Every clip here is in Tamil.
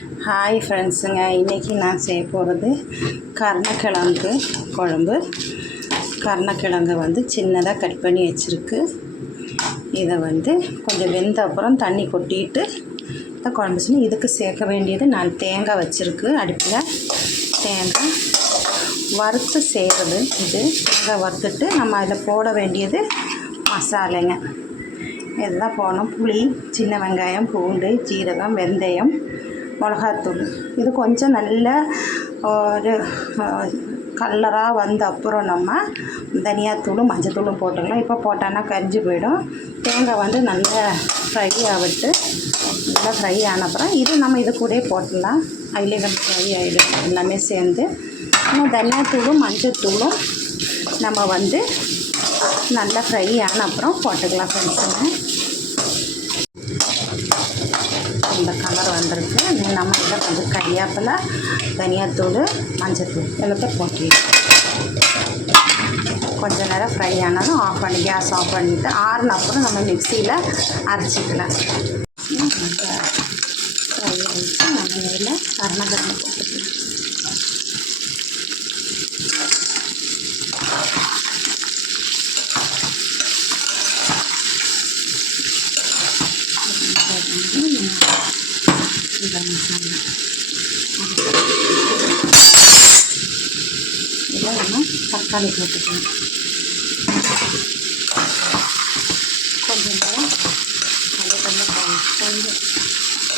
ஹாய் ஃப்ரெண்ட்ஸுங்க, இன்றைக்கி நான் செய்ய போகிறது கருணக்கிழங்கு குழம்பு. கருணக்கிழங்கு சின்னதாக கட் பண்ணி வச்சுருக்கு. இதை கொஞ்சம் வெந்த அப்புறம் தண்ணி கொட்டிட்டு இந்த குழம்பு செய்யணும். இதுக்கு சேர்க்க வேண்டியது நான் தேங்காய் வச்சுருக்கு. அடுப்பில் தேங்காய் வறுத்து செய்கிறது. இது தேங்காய் வறுத்துட்டு நம்ம அதில் போட வேண்டியது மசாலைங்க. இதெல்லாம் போடணும். புளி, சின்ன வெங்காயம், பூண்டு, ஜீரகம், வெந்தயம், மிளகாத்தூள். இது கொஞ்சம் நல்ல ஒரு கலராக வந்த அப்புறம் நம்ம தனியாத்தூளும் மஞ்சத்தூளும் போட்டுக்கலாம். இப்போ போட்டோன்னா கரிஞ்சு போயிடும். தேங்காய் நல்லா ஃப்ரை ஆகிட்டு நல்லா ஃப்ரை ஆன அப்புறம் நம்ம இது கூட போட்டுடலாம். அதிலே ஃப்ரை ஆகிடும் எல்லாமே சேர்ந்து. இன்னும் தனியாத்தூளும் மஞ்சத்தூளும் நம்ம நல்லா ஃப்ரை ஆன அப்புறம் போட்டுக்கலாம் ஃப்ரெண்ட்ஸுங்க. இந்த கலர் வந்திருக்கு. நம்ம இதில் கொஞ்சம் கறிவேப்பிலை, தனியாத்தூள், மஞ்சத்தூள் எல்லாத்தையும் போட்டுக்கலாம். கொஞ்சம் நேரம் ஃப்ரை ஆனாலும் கேஸ் ஆஃப் பண்ணிவிட்டு ஆறுன அப்புறம் நம்ம மிக்சியில் அரைச்சிக்கலாம். ஃப்ரை ஆகிடுச்சு. நம்ம இதில் கருணக்கிழங்கு போட்டுக்கலாம். இதில் நம்ம தக்காளி போட்டுக்கலாம். கொஞ்சம் நேரம்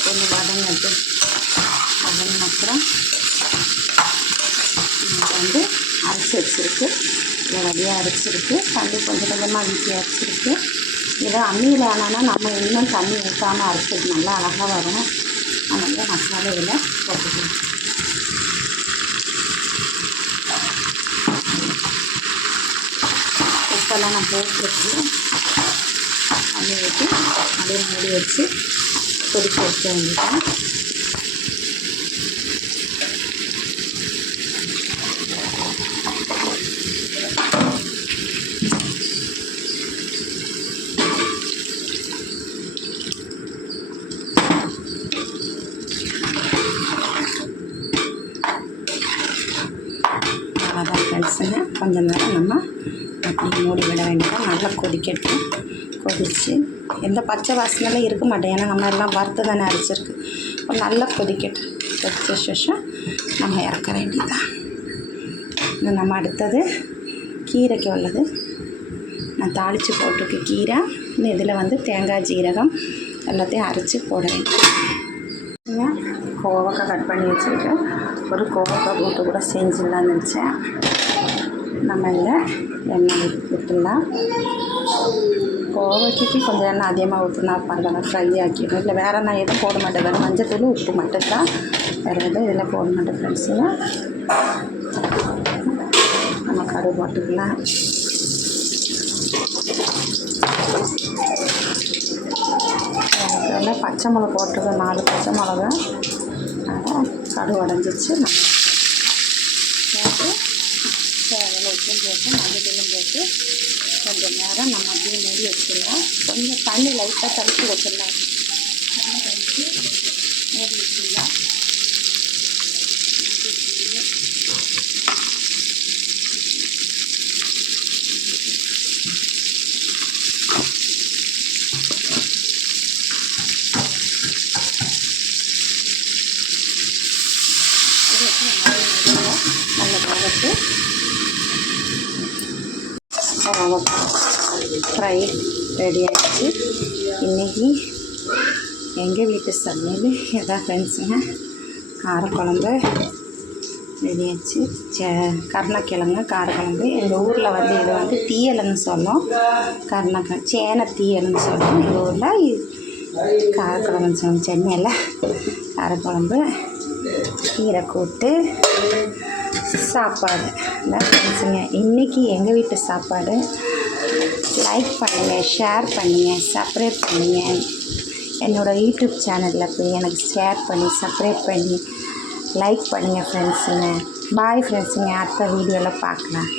கொஞ்சம் வதங்கிட்டு வதங்கின அப்புறம் அரைச்சி வச்சுருக்கு. இதை வழியாக அரைச்சிருக்கு. தண்ணி கொஞ்சம் கொஞ்சமாக வீட்டி அரைச்சிருக்கு. இதை அம்மியில் ஆனானா நம்ம இன்னும் தண்ணி ஊற்றாமல் அரைச்சது நல்லா அழகாக வரும். அதனால மசாலா இதில் போட்டுக்கலாம். உப்பெல்லாம் நான் போட்டுருக்கு. தண்ணி ஊற்றி அப்படியே மூடி வச்சு கொதிக்க வைக்க வேண்டியதான். அதான் ஃப்ரெண்ட்ஸுங்க, கொஞ்சம் நேரம் நம்ம அப்படி மூடி விட வேண்டியதான். நல்லா கொதிக்கட்டும். கொதித்து எந்த பச்சை வாசனைலாம் இருக்க மாட்டேன். ஏன்னா நம்ம எல்லாம் வறுத்து தானே அரைச்சிருக்கு. இப்போ நல்லா கொதிக்கட்டும். கொதித்த சேஷம் நம்ம இறக்க வேண்டியதான். நம்ம அடுத்தது கீரைக்கு உள்ளது நான் தாளித்து போட்டிருக்கு கீரை. இதில் தேங்காய், ஜீரகம் எல்லாத்தையும் அரைச்சி போட வேண்டியது. கோவக்காய் கட் பண்ணி வச்சுருக்கேன். ஒரு கோவக்காய் போட்டு கூட செஞ்சிடலான்னு நினச்சேன். நம்ம இதில் எண்ணெய் ஊற்றலாம். கோவக்காய்க்கு கொஞ்சம் எண்ணெய் அதிகமாக ஊற்றினா பரவாயில்ல, ஃப்ரை ஆக்கிடும். இல்லை வேறு நான் எதுவும் போட மாட்டேன். வேறு மஞ்சத்தூள், உப்பு மட்டும்தான், வேறு எதுவும் இதில் போட மாட்டேன் ஃப்ரெண்ட்ஸுங்க. நம்ம கடுகு போட்டுக்கலாம். எனக்கு பச்சை மிளகா போட்டிருக்கேன். 4 பச்சை மிளகா. அதனால் கடுகு உடஞ்சிச்சு. போட்டு தேவையான உப்பும் போட்டு மஞ்சத்தூளும் போட்டு கொஞ்சம் நேரம் நம்ம அப்படியே மூடி வச்சிடலாம். கொஞ்சம் தண்ணி லைட்டாக தடுத்து வச்சிடலாம். மூடி வச்சிடலாம். ஃப்ரை ரெடி ஆகிடுச்சு. இன்றைக்கி எங்கள் வீட்டு சமையல் எதாவது ஃப்ரெண்ட்ஸுங்க. காரக்குழம்பு ரெடி ஆகிடுச்சு. கருணக்கிழங்கு காரக்குழம்பு. எங்கள் ஊரில் இது தீயல்னு சொல்லும். கருணக்கிழங்கு சேனை தீயல்னு சொல்லும். எங்கள் ஊரில் காரக்குழம்புன்னு சொல்லுவோம். சென்னையில் காரக்குழம்பு, கீரை கூட்டு, சாப்பாடு. அதான் ஃப்ரெண்ட்ஸுங்க இன்றைக்கி எங்கள் வீட்டு சாப்பாடு. லைக் பண்ணுங்கள், ஷேர் பண்ணுங்கள், சப்ஸ்கிரைப் பண்ணுங்கள். என்னோடய யூடியூப் சேனலில் போய் எனக்கு ஷேர் பண்ணி சப்ஸ்கிரைப் பண்ணி லைக் பண்ணுங்கள் ஃப்ரெண்ட்ஸுங்க. பாய் ஃப்ரெண்ட்ஸுங்க. அடுத்த வீடியோவில் பார்க்கலாம்.